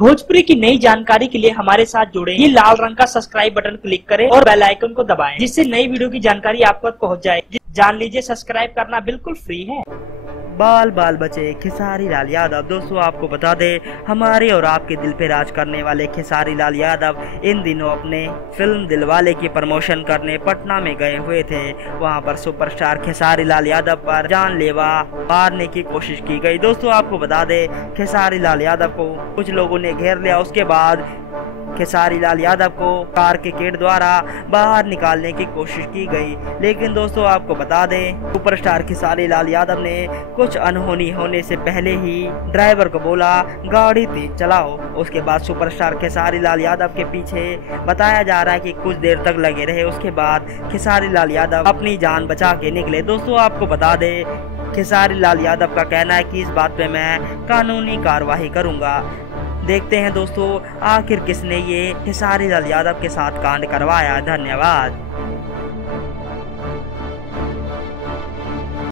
भोजपुरी की नई जानकारी के लिए हमारे साथ जुड़े। ये लाल रंग का सब्सक्राइब बटन क्लिक करें और बेल आइकन को दबाएं, जिससे नई वीडियो की जानकारी आप तक पहुंच जाए। जान लीजिए, सब्सक्राइब करना बिल्कुल फ्री है। बाल बाल बचे खेसारी लाल यादव। दोस्तों आपको बता दें, हमारे और आपके दिल पे राज करने वाले खेसारी लाल यादव इन दिनों अपने फिल्म दिलवाले की प्रमोशन करने पटना में गए हुए थे। वहां पर सुपरस्टार खेसारी लाल यादव पर जानलेवा मारने की कोशिश की गई। दोस्तों आपको बता दें, खेसारी लाल यादव को कुछ लोगों ने घेर लिया। उसके बाद खेसारी लाल यादव को कार के गेट द्वारा बाहर निकालने की कोशिश की गई। लेकिन दोस्तों आपको बता दें, सुपरस्टार खेसारी लाल यादव ने कुछ अनहोनी होने से पहले ही ड्राइवर को बोला गाड़ी तेज चलाओ। उसके बाद सुपरस्टार खेसारी लाल यादव के पीछे बताया जा रहा है कि कुछ देर तक लगे रहे। उसके बाद खेसारी लाल यादव अपनी जान बचा के निकले। दोस्तों आपको बता दें, खेसारी लाल यादव का कहना है कि इस बात पे मैं कानूनी कार्रवाई करूंगा। देखते हैं दोस्तों आखिर किसने ये खेसारी लाल यादव के साथ कांड करवाया। धन्यवाद।